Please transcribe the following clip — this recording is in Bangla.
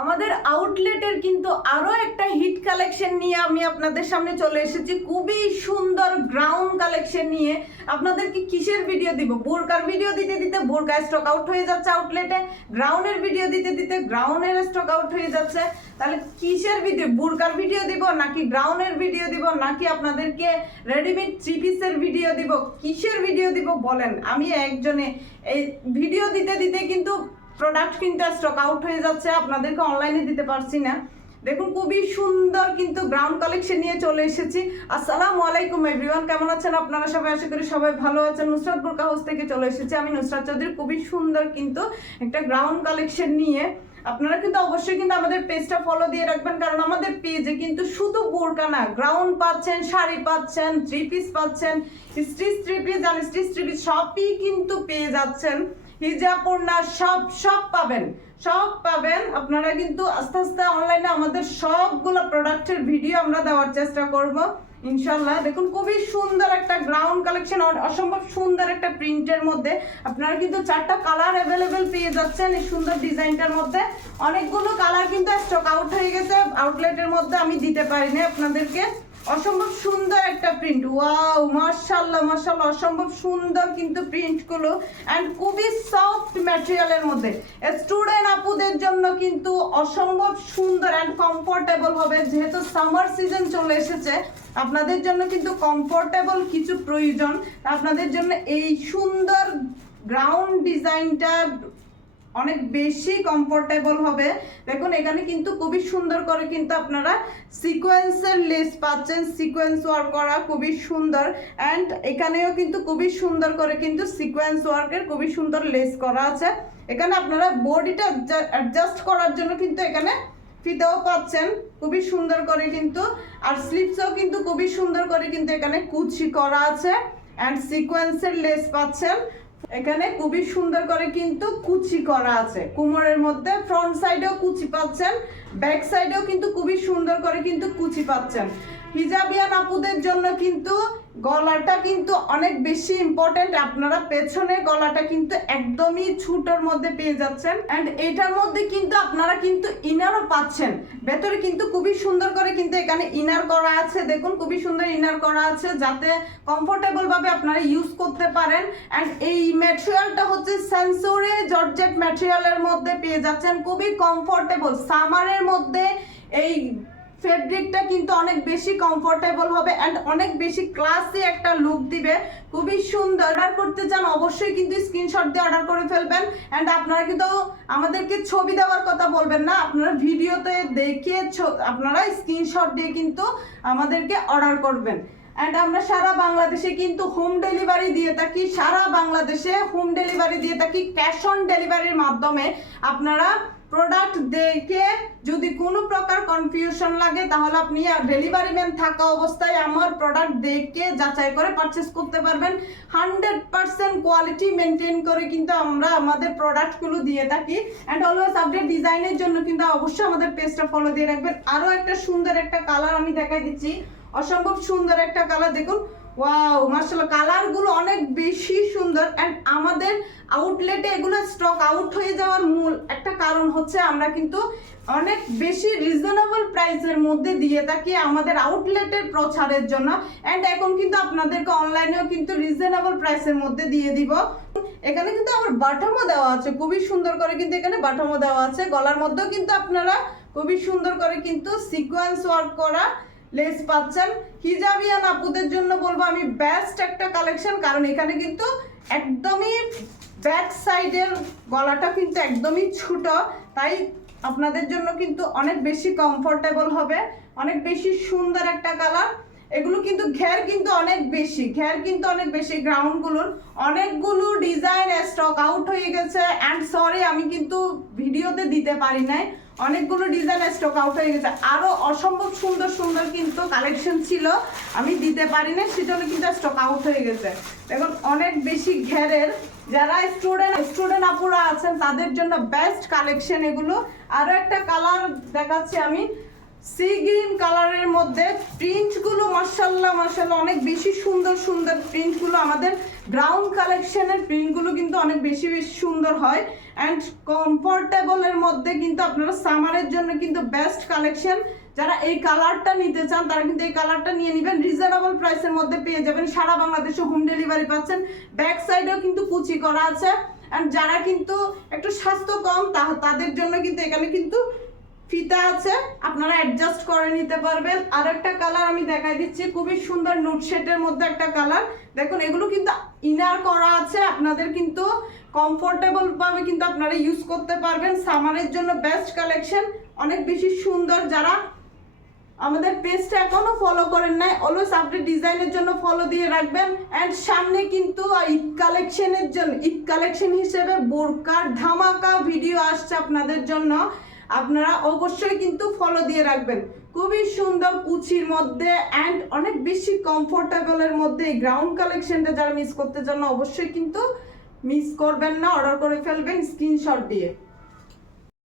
আমাদের আউটলেটের কিন্তু আরও একটা হিট কালেকশন নিয়ে আমি আপনাদের সামনে চলে এসেছি। খুবই সুন্দর গ্রাউন্ড কালেকশন নিয়ে। আপনাদেরকে কিসের ভিডিও দিব? বোরকার ভিডিও দিতে দিতে বোরকা স্টক আউট হয়ে যাচ্ছে আউটলেটে গ্রাউন্ডের ভিডিও দিতে দিতে গ্রাউন্ডের স্টক আউট হয়ে যাচ্ছে। তাহলে কিসের ভিডিও বোরকার ভিডিও দিব নাকি গ্রাউন্ডের ভিডিও দিব নাকি আপনাদেরকে রেডিমেড থ্রি পিসের ভিডিও দিব? কিসের ভিডিও দিব বলেন। আমি একজনে এই ভিডিও দিতে দিতে কিন্তু প্রোডাক্ট কিন্তু স্টক আউট হয়ে যাচ্ছে, আপনাদেরকে অনলাইনে দিতে পারছি না। দেখুন, খুবই সুন্দর কিন্তু গ্রাউন্ড কালেকশন নিয়ে চলে এসেছি। আসসালামু আলাইকুম এভরিওয়ান কেমন আছেন আপনারা সবাই? আশা করি সবাই ভালো আছেন। নুসরাত বোরকা হাউস থেকে চলে এসেছি আমি, নুসরাত চৌধুরী। খুবই সুন্দর কিন্তু একটা গ্রাউন্ড কালেকশন নিয়ে। আপনারা কিন্তু অবশ্যই কিন্তু আমাদের পেজটা ফলো দিয়ে রাখবেন, কারণ আমাদের পেজে কিন্তু শুধু বোরকা না গ্রাউন্ড পাচ্ছেন, শাড়ি পাচ্ছেন থ্রি পিস পাচ্ছেন স্টিচ থ্রি পিস আর স্টিচ থ্রি পিস সবই কিন্তু পেয়ে যাচ্ছেন। হিজাব ওড়না সব সব পাবেন। সব পাবেন। আপনারা কিন্তু আস্তে আস্তে অনলাইনে আমাদের সবগুলো প্রোডাক্টের ভিডিও আমরা দেওয়ার চেষ্টা করব। ইনশাল্লাহ দেখুন, খুবই সুন্দর একটা গ্রাউন্ড কালেকশন অসম্ভব সুন্দর একটা প্রিন্টের মধ্যে আপনারা কিন্তু চারটা কালার অ্যাভেলেবেল পেয়ে যাচ্ছেন এই সুন্দর ডিজাইনটার মধ্যে। অনেকগুলো কালার কিন্তু স্টক আউট হয়ে গেছে। আউটলেটের মধ্যে আমি দিতে পারিনি আপনাদেরকে। অসম্ভব সুন্দর একটা প্রিন্ট ওয়াও মাশাআল্লাহ মাশাআল্লাহ, অসম্ভব সুন্দর কিন্তু প্রিন্টগুলো এন্ড খুবই সফট ম্যাটেরিয়ালের মধ্যে। স্টুডেন্ট আপুদের জন্য কিন্তু অসম্ভব সুন্দর এন্ড কমফোর্টেবল হবে। যেহেতু সামার সিজন চলে এসেছে, আপনাদের জন্য কিন্তু কমফোর্টেবল কিছু প্রয়োজন। আপনাদের জন্য এই সুন্দর গ্রাউন্ড ডিজাইনটা অনেক বেশি কমফোর্টেবল হবে। দেখুন, এখানে কিন্তু খুবই সুন্দর করে কিন্তু আপনারা সিকোয়েন্সের লেস পাচ্ছেন। সিকোয়েন্স ওয়ার্ক করা খুবই সুন্দর। অ্যান্ড এখানেও কিন্তু খুবই সুন্দর করে কিন্তু সিকোয়েন্স ওয়ার্কের খুবই সুন্দর লেস করা আছে। এখানে আপনারা বডিটা অ্যাডজাস্ট করার জন্য কিন্তু এখানে ফিতেও পাচ্ছেন। খুবই সুন্দর করে কিন্তু, আর স্লিপসও কিন্তু খুবই সুন্দর করে কিন্তু এখানে কুচি করা আছে। অ্যান্ড সিকোয়েন্সের লেস পাচ্ছেন। এখানে খুবই সুন্দর করে কিন্তু কুচি করা আছে। কোমরের মধ্যে ফ্রন্ট সাইডেও কুচি পাচ্ছেন ব্যাক সাইডেও কিন্তু খুবই সুন্দর করে কিন্তু কুচি পাচ্ছেন। হিজাবিয়ান আপুদের জন্য কিন্তু গলাটা কিন্তু অনেক বেশি ইম্পর্টেন্ট আপনারা পেছনে গলাটা কিন্তু একদমই ছুটোর মধ্যে পেয়ে যাচ্ছেন। অ্যান্ড এটার মধ্যে কিন্তু আপনারা কিন্তু ইনারও পাচ্ছেন। ভেতরে কিন্তু খুবই সুন্দর করে কিন্তু এখানে ইনার করা আছে। দেখুন, খুবই সুন্দর ইনার করা আছে যাতে কমফোর্টেবলভাবে আপনারা ইউজ করতে পারেন। অ্যান্ড এই ম্যাটেরিয়ালটা হচ্ছে সেন্সরে জর্জেট ম্যাটেরিয়ালের মধ্যে পেয়ে যাচ্ছেন। খুবই কমফোর্টেবল সামারের মধ্যে এই ফেব্রিকটা কিন্তু অনেক বেশি কমফোর্টেবল হবে অ্যান্ড অনেক বেশি ক্লাসি একটা লুক দিবে। খুবই সুন্দর। অর্ডার করতে চান অবশ্যই কিন্তু স্ক্রিনশট দিয়ে অর্ডার করে ফেলবেন। অ্যান্ড আপনারা কিন্তু আমাদেরকে ছবি দেওয়ার কথা বলবেন না, আপনারা ভিডিওতে দেখে ছ- আপনারা স্ক্রিনশট দিয়ে কিন্তু আমাদেরকে অর্ডার করবেন। অ্যান্ড আমরা সারা বাংলাদেশে কিন্তু হোম ডেলিভারি দিয়ে থাকি, সারা বাংলাদেশে হোম ডেলিভারি দিয়ে থাকি ক্যাশ অন ডেলিভারির মাধ্যমে আপনারা প্রোডাক্ট দেখে যদি কোনো প্রকার কনফিউশন লাগে, তাহলে আপনি ডেলিভারি ম্যান থাকা অবস্থায় আমার প্রোডাক্ট দেখে যাচাই করে পারচেস করতে পারবেন। হান্ড্রেড পার্সেন্ট কোয়ালিটি মেনটেন করে কিন্তু আমরা আমাদের প্রোডাক্টগুলো দিয়ে থাকি। অ্যান্ড অলওয়েজ আপডেট ডিজাইনের জন্য কিন্তু অবশ্যই আমাদের পেজটা ফলো দিয়ে রাখবেন। আরও একটা সুন্দর একটা কালার আমি দেখাই দিচ্ছি। অসম্ভব সুন্দর একটা কালার দেখুন। ওয়াও মার্শাল্লাহ কালারগুলো অনেক বেশি সুন্দর অ্যান্ড আমাদের আউটলেটে এগুলো স্টক আউট হয়ে যাওয়ার মূল একটা কারণ হচ্ছে আমরা কিন্তু অনেক বেশি রিজনেবল প্রাইসের মধ্যে দিয়ে থাকি আমাদের আউটলেটের প্রচারের জন্য অ্যান্ড এখন কিন্তু আপনাদেরকে অনলাইনেও কিন্তু রিজনেবল প্রাইসের মধ্যে দিয়ে দিব। এখানে কিন্তু আমার বাটামও দেওয়া আছে, খুবই সুন্দর করে কিন্তু এখানে বাটামও দেওয়া আছে। গলার মধ্যেও কিন্তু আপনারা খুবই সুন্দর করে কিন্তু সিকোয়েন্স ওয়ার্ক করা লেস পাচ্ছেন। হিজাবিয়ান আপুদের জন্য বলব আমি বেস্ট একটা কালেকশন কারণ এখানে কিন্তু একদমই ব্যাক সাইডের গলাটা কিন্তু একদমই ছোট। তাই আপনাদের জন্য কিন্তু অনেক বেশি কমফোর্টেবল হবে, অনেক বেশি সুন্দর একটা কালার এগুলো কিন্তু ঘের কিন্তু অনেক বেশি, ঘের কিন্তু অনেক বেশি গ্রাউন্ডগুলোর অনেকগুলো ডিজাইন স্টক আউট হয়ে গেছে অ্যান্ড সরি আমি কিন্তু ভিডিওতে দিতে পারি নাই, অনেকগুলো ডিজাইন স্টক আউট হয়ে গেছে। আরও অসম্ভব সুন্দর সুন্দর কিন্তু কালেকশন ছিল, আমি দিতে পারি না সেজন্য কিন্তু স্টক আউট হয়ে গেছে। দেখুন, অনেক বেশি ঘেরের, যারা স্টুডেন্ট স্টুডেন্ট আপুরা আছেন, তাদের জন্য বেস্ট কালেকশন এগুলো। আরও একটা কালার দেখাচ্ছি আমি সি গ্রিন কালারের মধ্যে প্রিন্টগুলো মার্শাল্লাহ মার্শাল্লাহ অনেক বেশি সুন্দর সুন্দর প্রিন্টগুলো আমাদের গ্রাউন্ড কালেকশনের প্রিন্টগুলো কিন্তু অনেক বেশি বেশি সুন্দর হয়। অ্যান্ড কমফোর্টেবলের মধ্যে কিন্তু আপনারা সামারের জন্য কিন্তু বেস্ট কালেকশন যারা এই কালারটা নিতে চান, তারা কিন্তু এই কালারটা নিয়ে নেবেন। রিজনেবল প্রাইসের মধ্যে পেয়ে যাবেন। সারা বাংলাদেশে হোম ডেলিভারি পাচ্ছেন। ব্যাক সাইডেও কিন্তু কুচি করা আছে। অ্যান্ড যারা কিন্তু একটু স্বাস্থ্য কম তাদের জন্য কিন্তু এখানে কিন্তু ফিতা আছে, আপনারা অ্যাডজাস্ট করে নিতে পারবেন। আর একটা কালার আমি দেখাই দিচ্ছি, খুবই সুন্দর নোট শেডের মধ্যে একটা কালার দেখুন, এগুলো কিন্তু ইনার করা আছে, আপনাদের কিন্তু কমফোর্টেবল ভাবে কিন্তু আপনারা ইউজ করতে পারবেন। সামারের জন্য বেস্ট কালেকশন অনেক বেশি সুন্দর যারা আমাদের পেজটা এখনও ফলো করেন নাই অলওয়েজ আপডেট ডিজাইনের জন্য ফলো দিয়ে রাখবেন। অ্যান্ড সামনে কিন্তু ঈদ কালেকশনের জন্য, ঈদ কালেকশন হিসেবে বোরকার ধামাকা ভিডিও আসছে আপনাদের জন্য। আপনারা অবশ্যই কিন্তু ফলো দিয়ে রাখবেন। খুবই সুন্দর কুচির মধ্যে অ্যান্ড অনেক বেশি কমফোর্টেবলের মধ্যে এই গ্রাউন্ড কালেকশনটা যারা মিস করতে চান, অবশ্যই কিন্তু মিস করবেন না অর্ডার করে ফেলবেন স্ক্রিনশট দিয়ে।